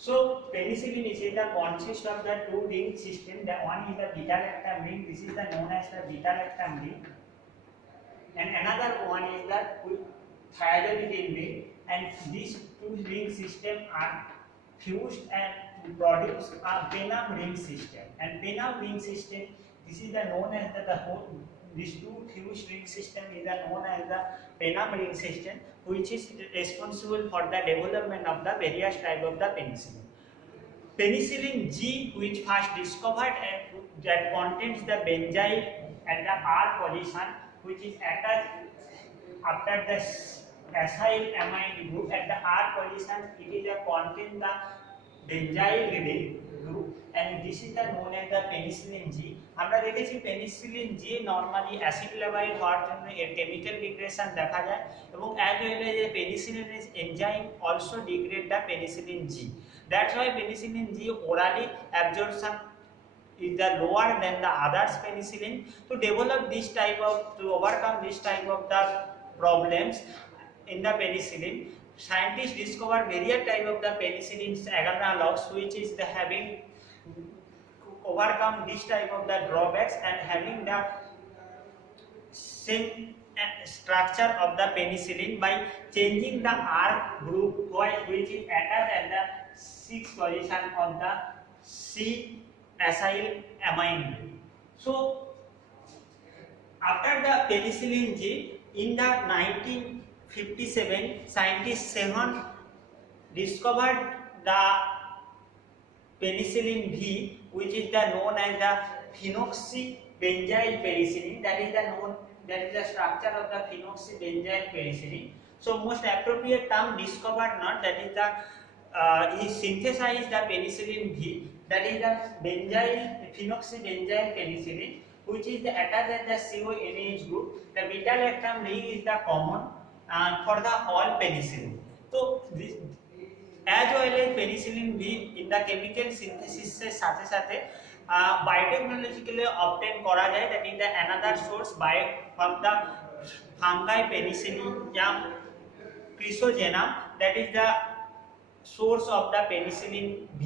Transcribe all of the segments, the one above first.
So penicillin is the consists of the two ring system. The one is the beta-lactam ring. This is the known as the beta-lactam ring, and another one is the thiazolidine ring. And these two ring system are fused and produce a Benham ring system. And Benham ring system, this is the known as the whole. These two fused ring system is the known as the Benham ring system, which is responsible for the development of the various type of the penicillin. Penicillin G, which first discovered and that contains the benzyl at the R position, which is attached after the acyl amide group at the R position. It is a contain the benzyl group, and this is the known as the penicillin G. আমরা দেখেছি penicillin G normally acid লেভাইড হওয়ার জন্য এর chemical degradation দেখা যায়, এবং as well as penicillin enzyme also degrade the penicillin G. That's why penicillin G orally absorption is the lower than the others penicillin. To develop this type of, to overcome this type of the problems in the penicillin, scientists discover various type of the penicillin analogs which is the having overcome this type of the drawbacks and having the same structure of the penicillin by changing the R group which is attached at the 6th position of the C acyl amine. So after the penicillin G, in the 1957 scientist Sehon discovered the penicillin V, which is the known as the phenoxybenzyl penicillin. That is the structure of the phenoxybenzyl penicillin. So most appropriate term discovered not, that is the he synthesized the penicillin V, that is the phenoxybenzyl penicillin, which is the attached at the CONH group. The beta-lactam ring is the common for the all penicillin. So this, as well as penicillin V in the chemical synthesis से साथे साथे biotechnologically obtain करा जाए, that is the another source by from the fungi Penicillium chrysogenum, that is the source of the penicillin V.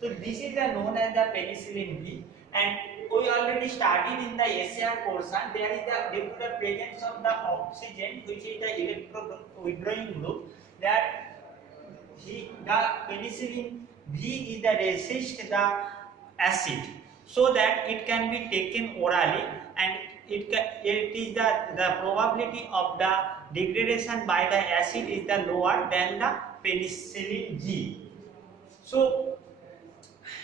So this is the known as the penicillin V, and we already studied in the SAR portion. There is the due to the presence of the oxygen, which is the electron withdrawing group, that the penicillin V is the resist the acid, so that it can be taken orally, and it is the probability of the degradation by the acid is the lower than the penicillin G. So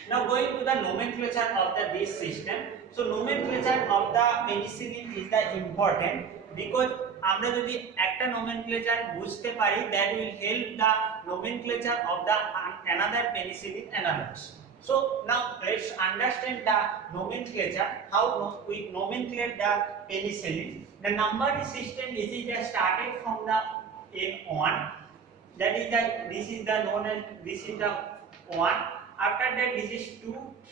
now going to the nomenclature of this system. So nomenclature of the penicillin is the important, because আমরা যদি একটা nomenclature বুঝতে পারি, that will help the nomenclature of the another penicillin analogs. So now let's understand the nomenclature, how we nomenclate the penicillin. The numbering system is just started from the N1, that is the this is the 1. After that this is 2,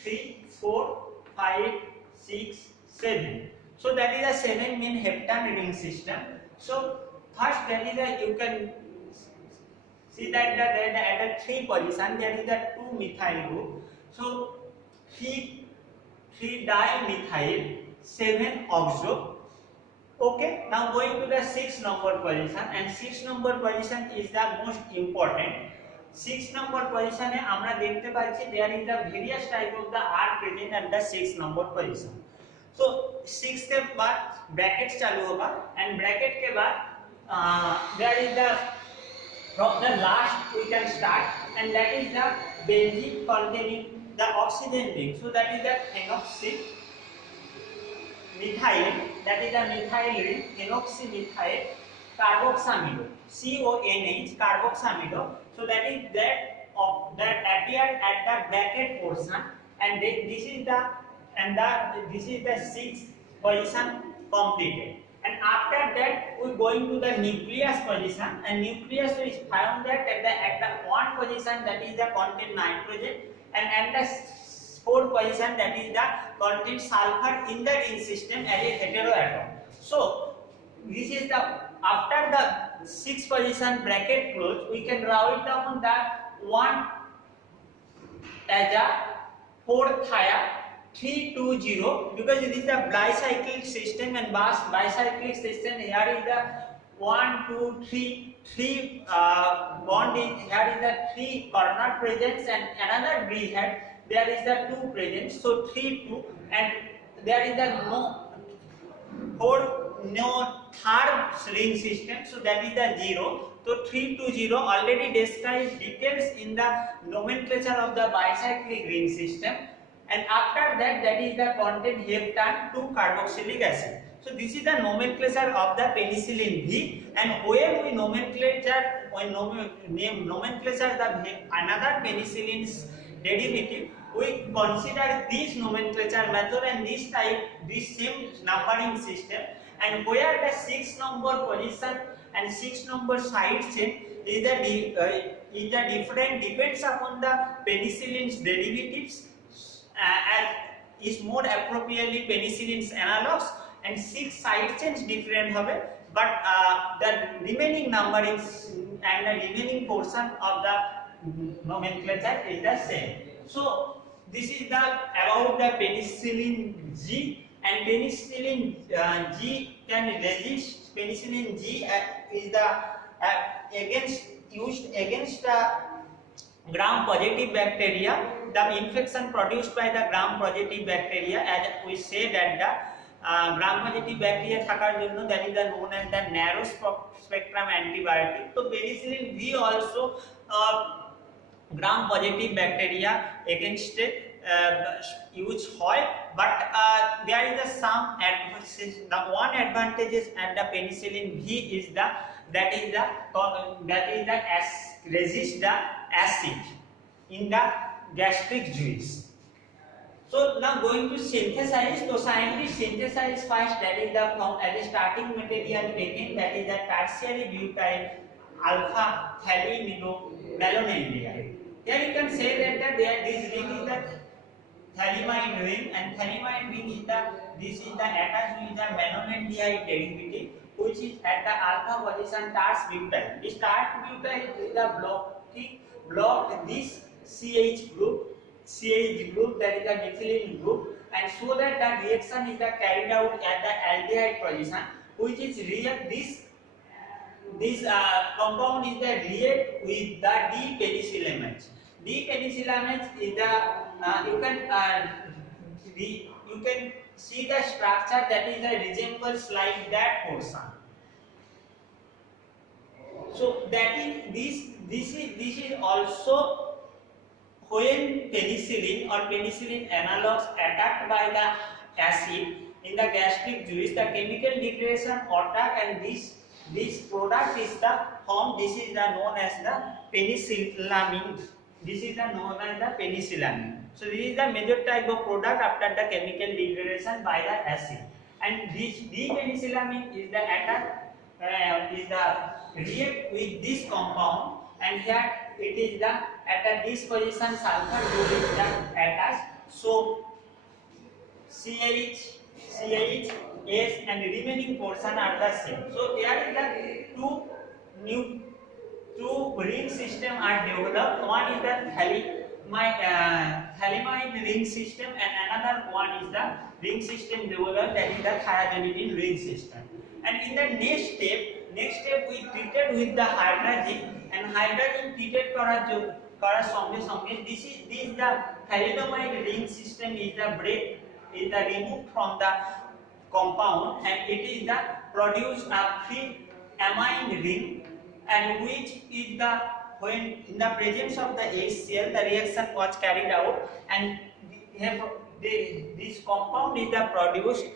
3, 4, 5, 6, 7. So that is the 7 main heptane ring system. So first that is the, you can see that at the 3 position there is the 2 methyl group. So 3 dimethyl, 7 oxo. Okay, now going to the 6 number position, and 6 number position is the most important. 6 number position এ আমরা দেখতে পাচ্ছি there is the various type of the R present at the 6 number position. So 6 के बाद bracket चालू होगा, and bracket के बाद there is the from the last we can start, and that is the benzene containing the oxygen ring. So that is the phenoxymethyl, that is the methyl ring, phenoxymethyl carboxamide, CONH carboxamide. So that is that appeared at the bracket portion, and this is the sixth position completed. And after that we going to the nucleus position, and nucleus is found that at the 1 position, that is the contain nitrogen, and at the 4th position, that is the contain sulfur in the ring system as a heteroatom. So this is the, after the 6th position bracket close, we can write down the 1 as a 4-thia 320 because it is a bicyclic system, and bicyclic system here is the 1 2 3 bond is here is the 3 corner presence, and another bridgehead there is the 2 presence, so 3 2, and there is the no third ring system, so that is the 0. So 320 already described details in the nomenclature of the bicyclic ring system, and after that is the content heptane 2 carboxylic acid. So this is the nomenclature of the penicillin V, and when we nomenclature the another penicillin's derivative, we consider this nomenclature method and this same numbering system, and where the 6 number position and 6 number side chain is the different depends upon the penicillin's derivatives, as is more appropriately penicillin's analogs, and 6 side chains different hobe, but the remaining numberings and the remaining portion of the nomenclature is the same. So this is the about the penicillin G, and penicillin G can resist. Penicillin G is the used against the gram positive bacteria, the infection produced by the gram positive bacteria, as we say that the gram positive bacteria থাকার জন্য that is the known as the narrow spectrum antibiotic. So penicillin V also gram positive bacteria against use hoy, but there is some advantages. The one advantage is at the penicillin V is that is the resist the acid in the gastric juice. So now going to synthesize. So scientists synthesize first, that is the from as a starting material taken, that is the tertiary butyl alpha thalidomidonaldehyde. Here you can say that this ring is the thalamide ring, and thalamide ring is this is the attached with the malonaldehyde derivative, which is at the alpha position tars butyl. This tars butyl is the blocked this CH group, that is the methylene group, and so that the reaction is carried out at the aldehyde position, which is react this compound is the react with the D-penicillamide. D-penicillamide is the you can see the structure that is resembles like that portion. So that is this is also when penicillin or penicillin analogs attacked by the acid in the gastric juice, the chemical degradation attack, and this product is the form. This is the known as the penicillamine. This is the known as the penicillamine. So this is the major type of product after the chemical degradation by the acid, and this D-penicillamine is the attack is the react with this compound, and here it is the at this position sulfur group is the attached. So CH S and remaining portion are the same. So there is the two ring system are developed. One is the thalamide ring system, and another one is the ring system developed, that is the thiazolidine ring system. And in the next step we treated with the hydrogen, and hydrogen treated করার সঙ্গে সঙ্গে this the thalidomide ring system is the removed from the compound, and it is the produce a free amine ring, and which is the when in the presence of the HCl the reaction was carried out, and this compound is the produced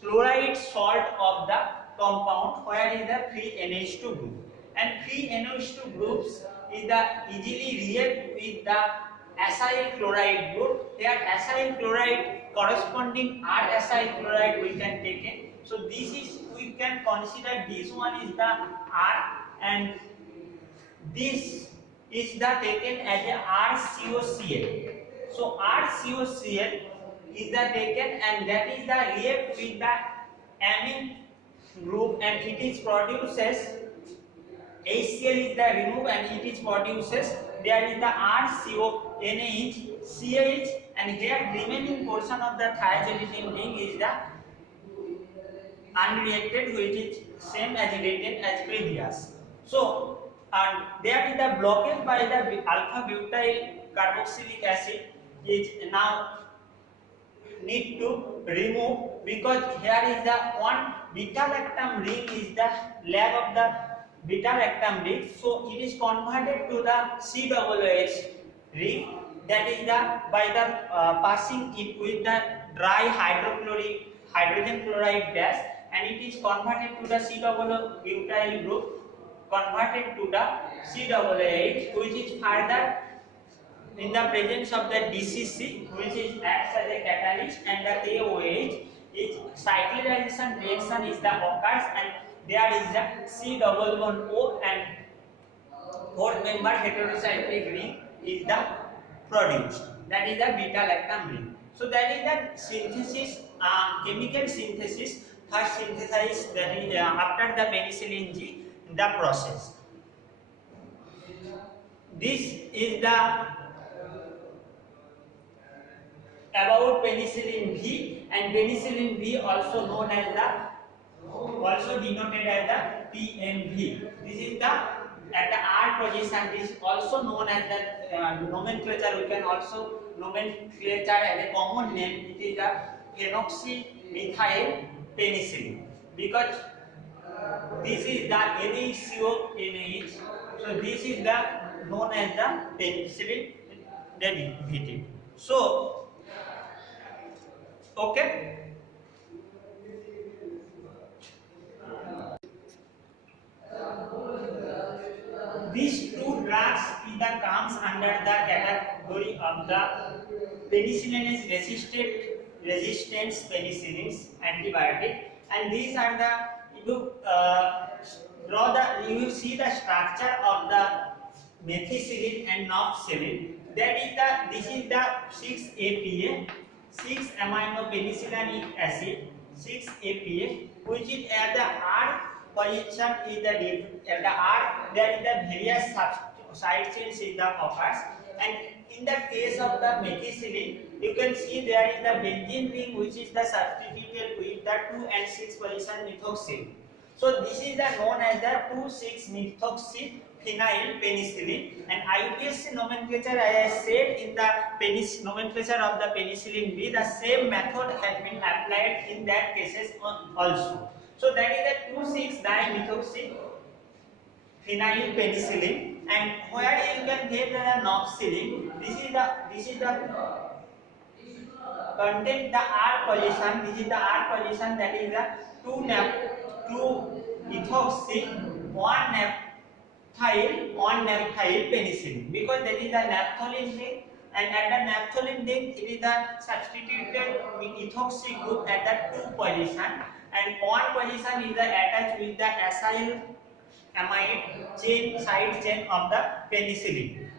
chloride salt of the compound, where is the free NH2 group, and free NH2 groups is the easily react with the acyl chloride group. Here acyl chloride corresponding R acyl chloride we can take it. So this is we can consider this one is the R, and this is the taken as a RCOCl. So RCOCl is the taken, and that is the react with the amine group, and it is produces HCl is the removed, and it is produces there is the RCONH, CH, and here remaining portion of the thiazolidine ring is the unreacted, which is same as written as previous. So, and there is the blockade by the alpha butyl carboxylic acid is now need to remove, because here is the one beta lactam ring is the lag of the beta lactam ring, so it is converted to the COOH ring, that is the by the passing it with the dry hydrogen chloride gas, and it is converted to the COO butyl group, converted to the COOH, which is further in the presence of the DCC, which is acts as a catalyst, and the KOH is cyclization reaction is the occurs, and there is the C double bond O and fourth member heterocyclic ring is the produced, that is the beta lactam ring. So that is the synthesis, chemical synthesis, first synthesized, that is after the penicillin G, the process. This is the about penicillin V, and penicillin V also known as the, also denoted as the PMV. This is the at the R position. This is also known as the nomenclature. We can also nomenclature as a common name. It is the phenoxymethyl penicillin, because this is the NaCO. So this is the known as the penicillin derivative. So okay. These two drugs either comes under the category of the penicillinase resistance penicillins antibiotic, and these are the you see the structure of the methicillin and norpcillin. That is the, this is the 6-APA, 6-aminopenicillinic acid, 6-APA, which is at the R position is the at the R, there is the various side chains is the occurs, and in the case of the methicillin, you can see there is the benzene ring, which is the substituted with the 2 and 6 position methoxy. So this is the known as the 2,6-methoxy phenyl penicillin, and IUPAC nomenclature, as I said in the nomenclature of the penicillin B, the same method has been applied in that cases also. So that is the 2,6-dimethoxy phenyl penicillin, and where you can get the norpcillin. This is the contain the R position. This is the R position, that is the 2-methoxy 1-naphthyl penicillin, because that is the naphthalene ring, and at the naphthalene ring it is the substituted ethoxy group at the 2 position, and 1 position is the attached with the acyl amide chain, side chain of the penicillin.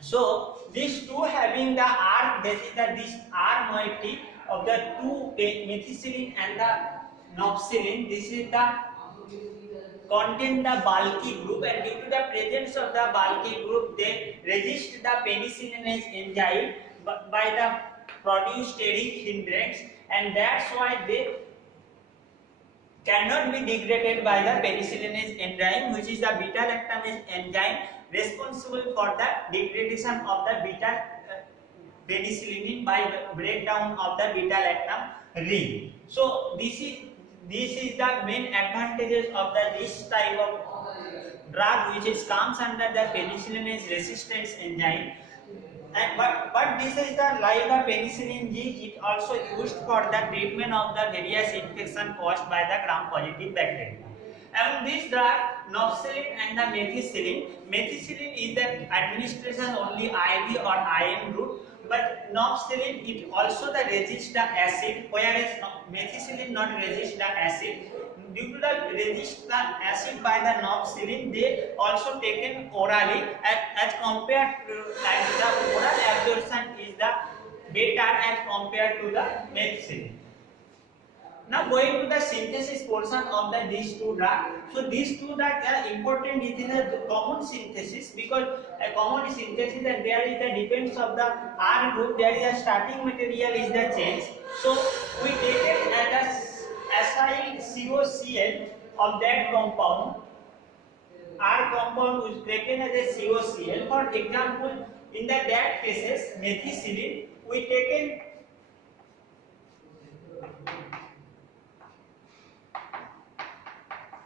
So these two having the R, this is the this R moiety of the 2 methicillin and the norpcillin. This is the contain the bulky group, and due to the presence of the bulky group, they resist the penicillinase enzyme by the produced steric hindrance, and that's why they cannot be degraded by the penicillinase enzyme, which is the beta lactamase enzyme responsible for the degradation of the beta penicillin by breakdown of the beta lactam ring. So this is the main advantages of this type of drug, which is comes under the penicillinase resistance enzyme. And but this is the like the penicillin G, it also used for the treatment of the various infection caused by the gram-positive bacteria. Among these drug, norpcillin and the methicillin. Methicillin is the administration only IV or IM route, but norpcillin it also the resist the acid, whereas methicillin not resist the acid. Due to the resist the acid by the norpcillin, they also taken orally, as compared to, and the oral absorption is the better as compared to the methicillin. Now going to the synthesis portion of these two drugs. So these two drugs are important within a common synthesis, because a common synthesis and there is the depends of the R group, there is a starting material is the change. So we take it as a acyl COCl of that compound. R compound is taken as a COCl. For example, in that cases methicillin we taken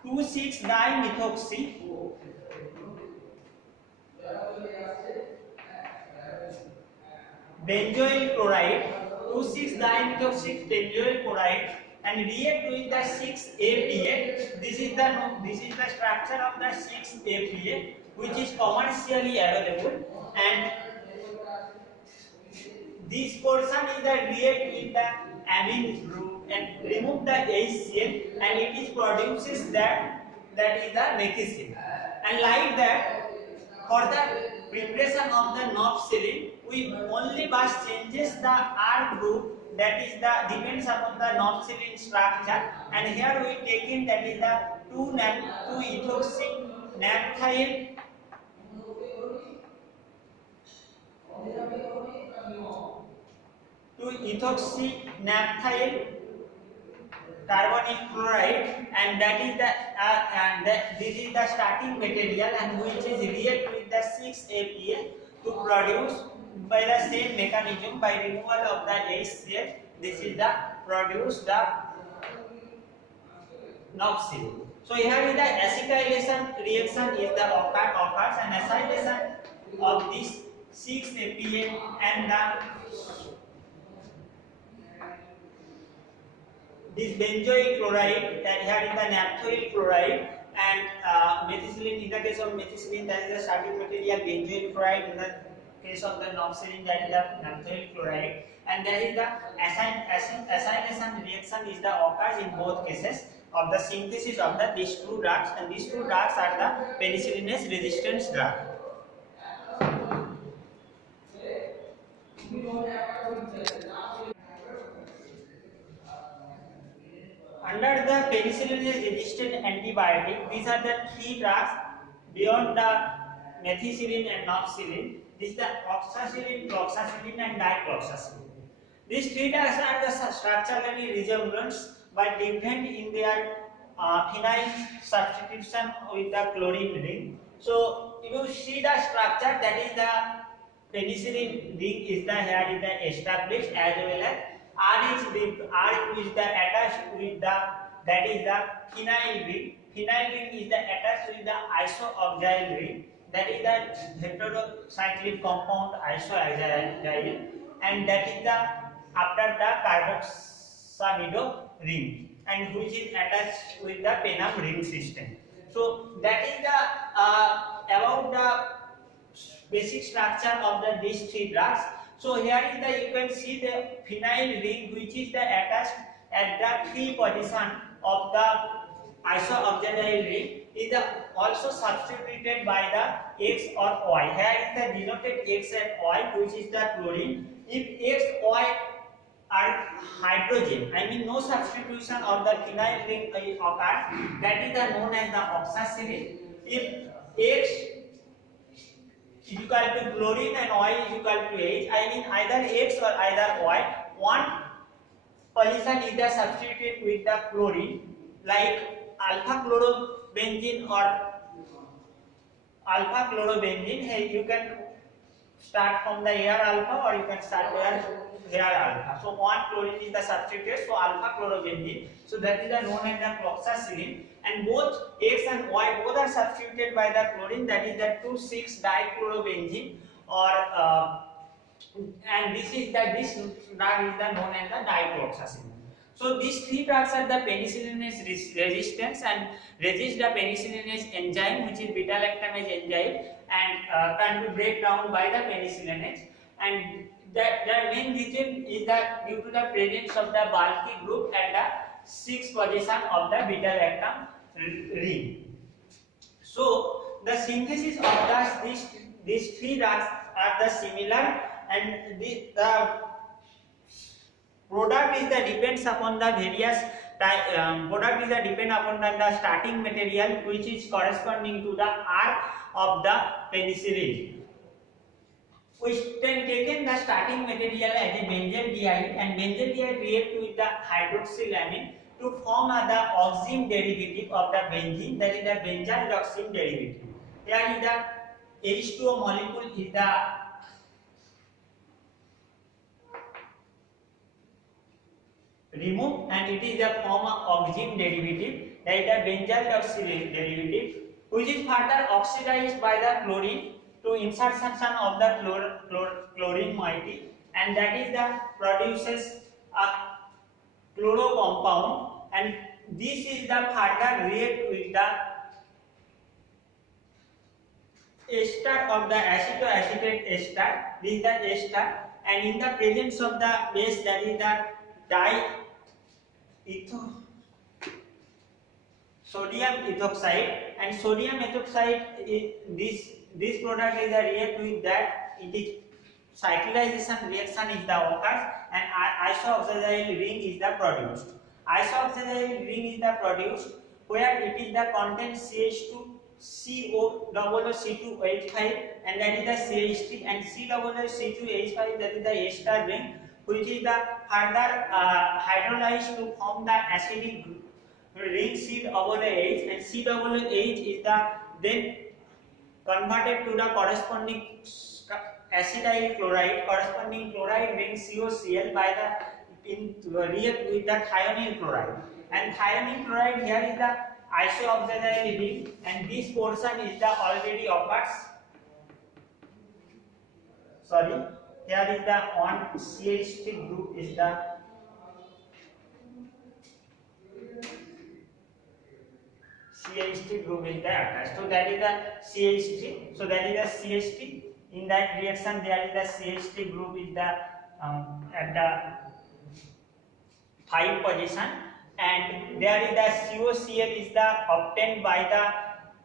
2,6-dimethoxy benzoyl chloride, 2,6-dimethoxy benzoyl chloride, and react with the 6-APA. This is the structure of the 6-APA, which is commercially available, and this portion is the react with the amine group and remove the HCl, and it is produces that is the methicillin. And like that, for the preparation of the norpsilin, we only bus changes the R group, that is the depends upon the norpsilin structure, and here we take in that is the 2-ethoxy naphthyl carbonyl chloride, and that is this is the starting material, and which is react with the 6-APA to produce by the same mechanism by removal of the HCl. This is the produce the norpsilin. So here is the acetylation reaction is the occurs, and acetylation of this 6-APA and this benzoyl chloride, and here is the naphthyl chloride, and methicillin. In the case of methicillin, that is the starting material benzoyl chloride. In the case of the norpsilin, that is the naphthyl chloride, and there is the acetylation reaction is the occurs in both cases of the synthesis of these two drugs, and these two drugs are the penicillinase resistant drug. Under the penicillinase resistant antibiotic, these are the three drugs beyond the methicillin and norpsilin. This is the oxacillin, cloxacillin, and dicloxacillin. These three drugs are the structurally resemblance but different in their phenyl substitution with the chlorine ring. So if you see the structure, that is the penicillin ring is the here is the established, as well as R is the attached with the, that is the phenyl ring. Phenyl ring is the attached with the isoaxyl ring, that is the heterocyclic compound isoaxyl, and that is the after the carboxamido ring, and which is attached with the Penham ring system. So that is the about the basic structure of these three drugs. So here is the, you can see the phenyl ring, which is the attached at the 3 position of the isoaxyl ring, is the also substituted by the X or Y. Here is the denoted X and Y, which is the chlorine. If X, Y are hydrogen, I mean no substitution of the phenyl ring occurs, that is the known as the oxacillin. If X is equal to chlorine and Y is equal to H, I mean either X or either Y, one position is the substituted with the chlorine, like alpha chlorobenzene or alpha chlorobenzene. Hey, you can start from the here alpha, or you can start here alpha. So one chlorine is the substitute, so alpha chlorobenzene. So that is the known as the cloxacillin, and both X and Y both are substituted by the chlorine, that is the 2,6-dichlorobenzene, or and this drug is the known as the dicloxacillin. So these three drugs are the penicillinase resistance and resist the penicillinase enzyme, which is beta lactamase enzyme, and can be break down by the penicillinase. And that the main reason is that due to the presence of the bulky group at the 6th position of the beta lactam ring. So the synthesis of these three drugs are the similar, and the product is the depends upon the various product is depend upon the starting material which is corresponding to the arc of the penicillin. We then taken the starting material as a benzaldehyde, and benzaldehyde react with the hydroxylamine to form the oxime derivative of the benzene, that is the benzaldeoxime derivative. Here is the H2O molecule is the removed, and it is the form of oxime derivative, that is the benzaldeoxime derivative, which is further oxidized by the chlorine to insertion of the chlorine moiety, and that is the produces a chloro compound, and this is the further react with the ester of the acetoacetate ester. This is the ester, and in the presence of the base, that is the sodium ethoxide, and sodium ethoxide is this product is a react with that, it is cyclization reaction is the occurs, and isoxazoyl ring is the produced. Isoxazoyl ring is the produced where it is the content CH2 COOC2H5, and that is the CH3, and COOC2H5, that is the ester ring, which is the further hydrolyzed to form the acidic ring COOH, and COOH is the then converted to the corresponding acetyl chloride, corresponding chloride ring COCl by the react with the thionyl chloride, and thionyl chloride here is the isoxazoyl ring, and this portion is the already occurs. Sorry, here is the one CH3 group is the CH3 group is the attached. So that is the CH3. So that is the CH3. In that reaction, there is the CH3 group is the at the 5 position, and there is the COCl is the obtained by the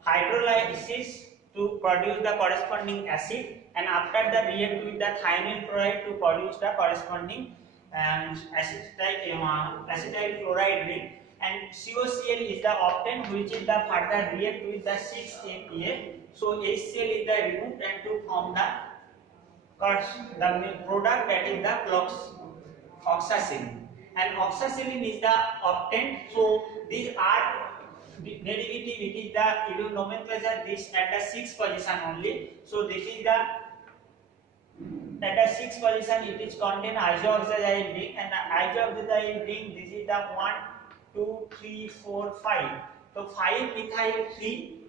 hydrolysis to produce the corresponding acid, and after that react with the thionyl chloride to produce the corresponding acetyl chloride ring, and COCl is the obtained, which is the further react with the 6-APA. So HCl is the removed and to form the product, that is the oxacillin, and oxacillin is the obtained. So these are derivative, it is the nomenclature this at the 6th position only. So this is the at the 6th position, it is contain isoxazoyl ring, and the isoxazoyl ring, this is the 1 2 3 4 5. So 5 methyl 3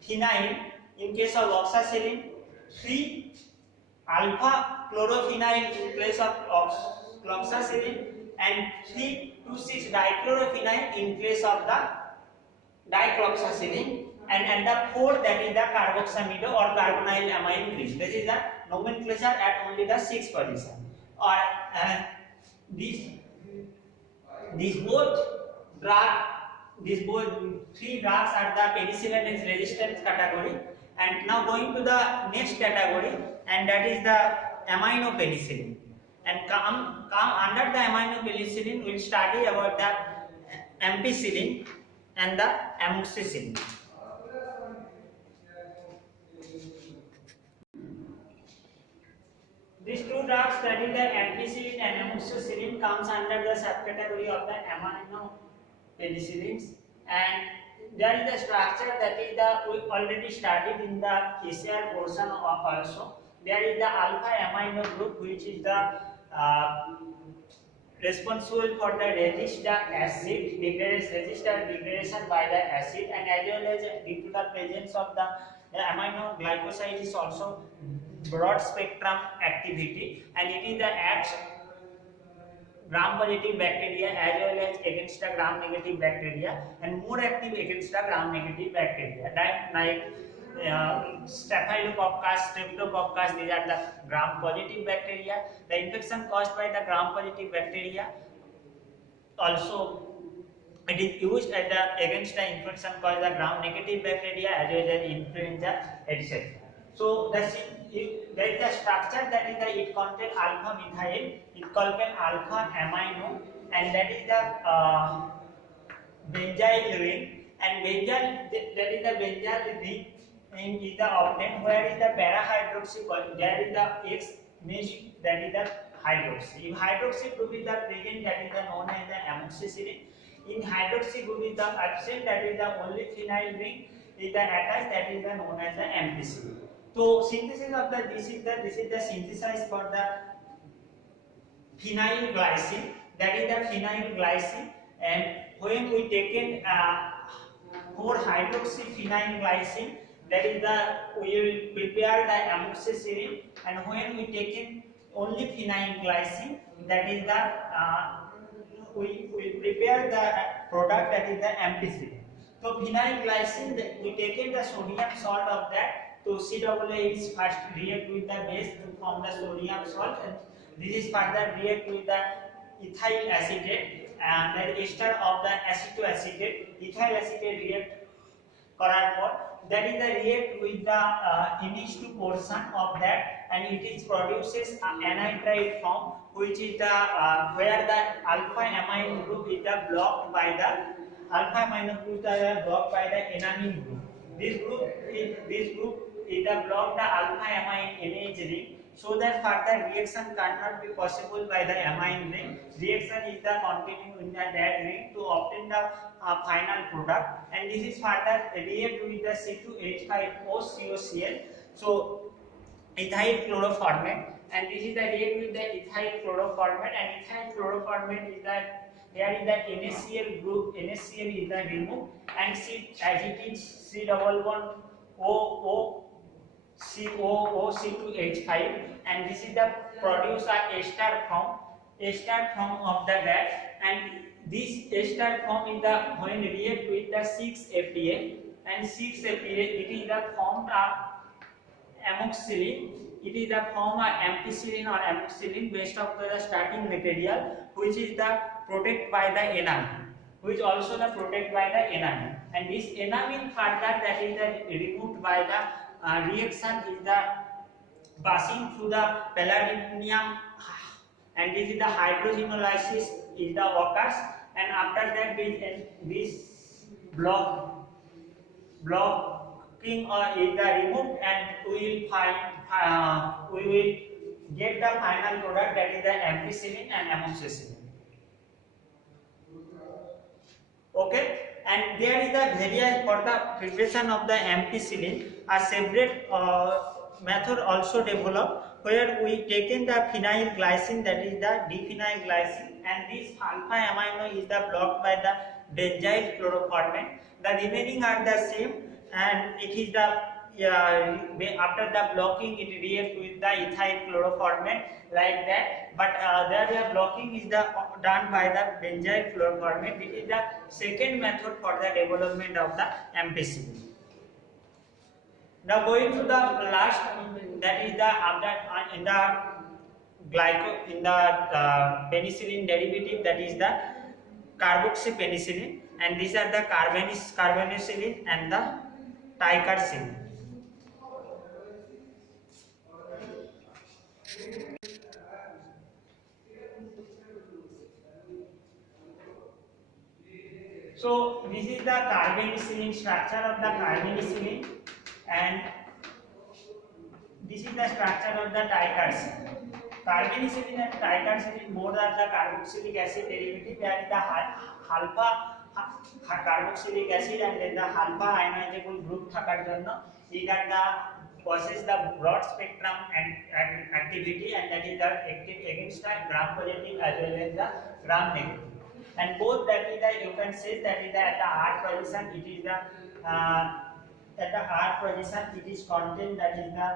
phenyl in case of oxacillin, 3 alpha chlorophenyl in place of oxacillin, and 3 to 6 dichlorophenyl in place of the dicloxacillin, and the 4 that is the carboxamide or carbonyl amine ring. This is the nomenclature at only the 6th position. Or these both three drugs are the penicillin resistance category. And now going to the next category, and that is the aminopenicillin. And come under the aminopenicillin, we will study about the ampicillin and the amoxicillin. These two drugs, that is the ampicillin and amoxicillin, comes under the subcategory of the aminopenicillins, and there is the structure that is the we already studied in the ACR portion also. There is the alpha amino group, which is the responsible for the resist the acid degradation by the acid, and as well as due to the presence of the amino glycoside is also broad spectrum activity, and it is the acts gram positive bacteria as well as against the gram negative bacteria, and more active against the gram negative bacteria like Staphylococcus, Streptococcus. These are the gram positive bacteria. The infection caused by the gram positive bacteria also it is used as against the infection caused by the gram negative bacteria as well as influenza, etc. So there is the structure that is it contains alpha methyl, it contains alpha amino, and that is the benzyl ring, and benzyl, that is the benzyl ring is the obtained where is the para hydroxy, there is the X means that is the hydroxy. If hydroxy group is the present, that is the known as the amoxicillin. In hydroxy group is the absent, that is the only phenyl ring is the attached, that is the known as the ampicillin. So synthesis of the this is the synthesis for the phenyl glycine, that is the phenyl glycine, and when we taken 4 hydroxy phenyl glycine, that is the we will prepare the amoxicillin, and when we taken only phenyl glycine, that is the we prepare the product, that is the ampicillin. So phenyl glycine, we taken the sodium salt of that. So CAA first react with the base to form the sodium salt, and this is further react with the ethyl acetate, and the ester of the acetoacetate. Ethyl acetate react করার পর, that is the react with the NH2 portion of that, and it is produces anhydride form, which is the where the alpha amine group is the blocked by the alpha amino group are blocked by the enamine group. This group is the block the alpha amine NH ring, so that further reaction cannot be possible by the amine ring. Reaction is the continuing in the that ring to obtain the final product, and this is further react with the C2H5OCOCl, so ethyl chloroformate, and this is the react with the ethyl chloroformate, and ethyl chloroformate is the here is the NaCl group, NaCl is the removed, and C as it is C double bond COOC2H5, and this is the produce a ester form of the gas, and this ester form is the when react with the 6-APA, and 6-APA it is the form of amoxicillin. It is the form of ampicillin or amoxicillin based of the starting material, which is the protected by the enamine, which also the protected by the enamine, and this enamine further that is the removed by the reaction is the passing through the palladium, and this is the hydrogenolysis is the occurs, and after that this blocking is the removed, and we will get the final product, that is the ampicillin and amoxicillin. Okay, and there is the various for the preparation of the ampicillin, a separate method also developed, where we taken the phenyl glycine, that is the diphenyl glycine, and this alpha amino is the blocked by the benzyl chloroformate. The remaining are the same, and it is the after the blocking it react with the ethyl chloroformate like that, but the blocking is the done by the benzyl chloroformate. It is the second method for the development of the ampicillin. Now going to the last, that is the in the penicillin derivative, that is the carboxypenicillin, and these are the carbonicillin and the ticarcillin. So this is the carbonicillin, structure of the carbonicillin, and this is the structure of the ticarcillin. Carbonicillin and ticarcillin both are the carboxylic acid derivative, where the alpha carboxylic acid and then the alpha ionizable group থাকার জন্য it are the possess the broad spectrum and activity, and that is the active against the gram positive as well as the gram negative. And both that is the, you can say that is the at the R position, it is the at the R position it is contain, that is the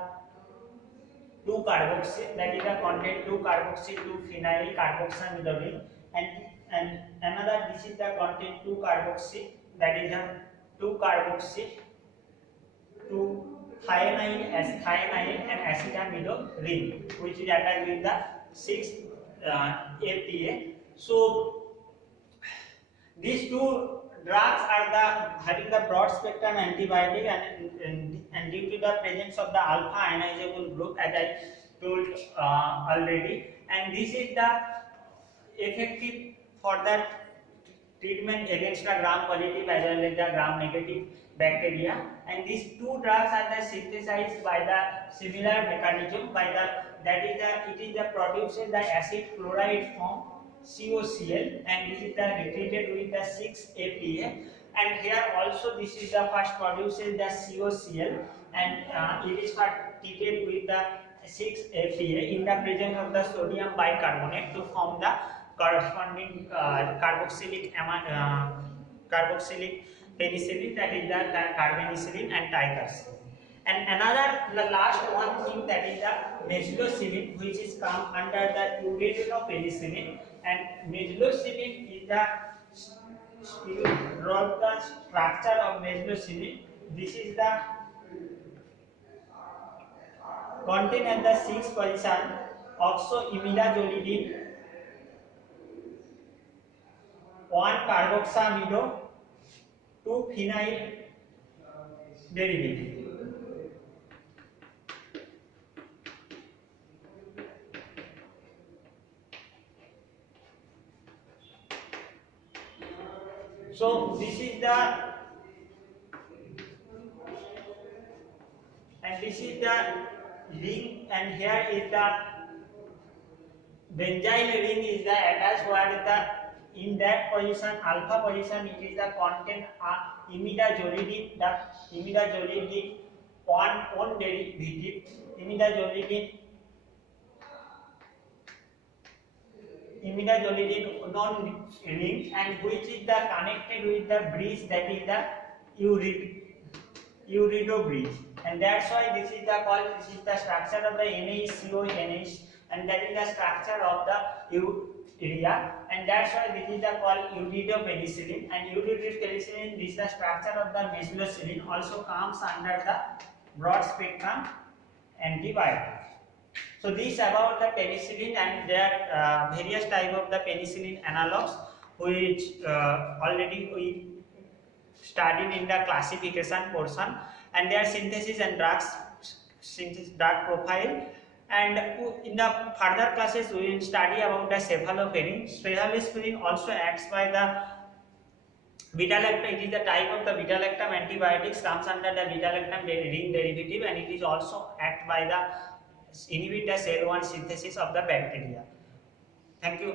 2 carboxy, that is the contain 2 carboxy 2 phenyl carboxamidamine, and another this is the contain 2 carboxy, that is the 2 carboxy 2 thionine and acetamidoprid, which is attached with the 6-APA. So these two drugs are the having the broad spectrum antibiotic, and due to the presence of the alpha ionizable group, as I told already, and this is the effective for the treatment against the gram positive as well as the gram negative bacteria, and these two drugs are the synthesized by the similar mechanism by the it is the produces the acid chloride form COCl, and this is the treated with the 6-APA, and here also this is the first produces the COCl, and it is treated with the 6-APA in the presence of the sodium bicarbonate to form the corresponding carboxylic penicillin, that is the carbonicillin and ticarcillin. And another, the last one thing, that is the meslocillin, which is come under the uridopenicillin, and meslocillin is the, you wrote the structure of meslocillin. This is the contain at the 6th position oxoimidazolidine 1 carboxamido 2 phenyl derivative. So this is the, and this is the ring, and here is the benzyl ring is the attached where the in that position alpha position it is the content imidazolidine, the imidazolidine one derivative imidazolidine non ring, and which is the connected with the bridge, that is the urido bridge, and that's why this is the called, this is the structure of the NaCONH, and that is the structure of the urea, and that's why this is the called uridopenicillin, and uridopenicillin, this is the structure of the meslocillin, also comes under the broad spectrum antibiotic. So this about the penicillin, and there are various type of the penicillin analogs, which already we studied in the classification portion, and their synthesis and drug profile, and in the further classes we will study about the cephalosporin. Cephalosporin also acts by the beta-lactam. It is the type of the beta-lactam antibiotics, comes under the beta-lactam ring derivative, and it is also act by the inhibit the cell 1 synthesis of the bacteria. Thank you.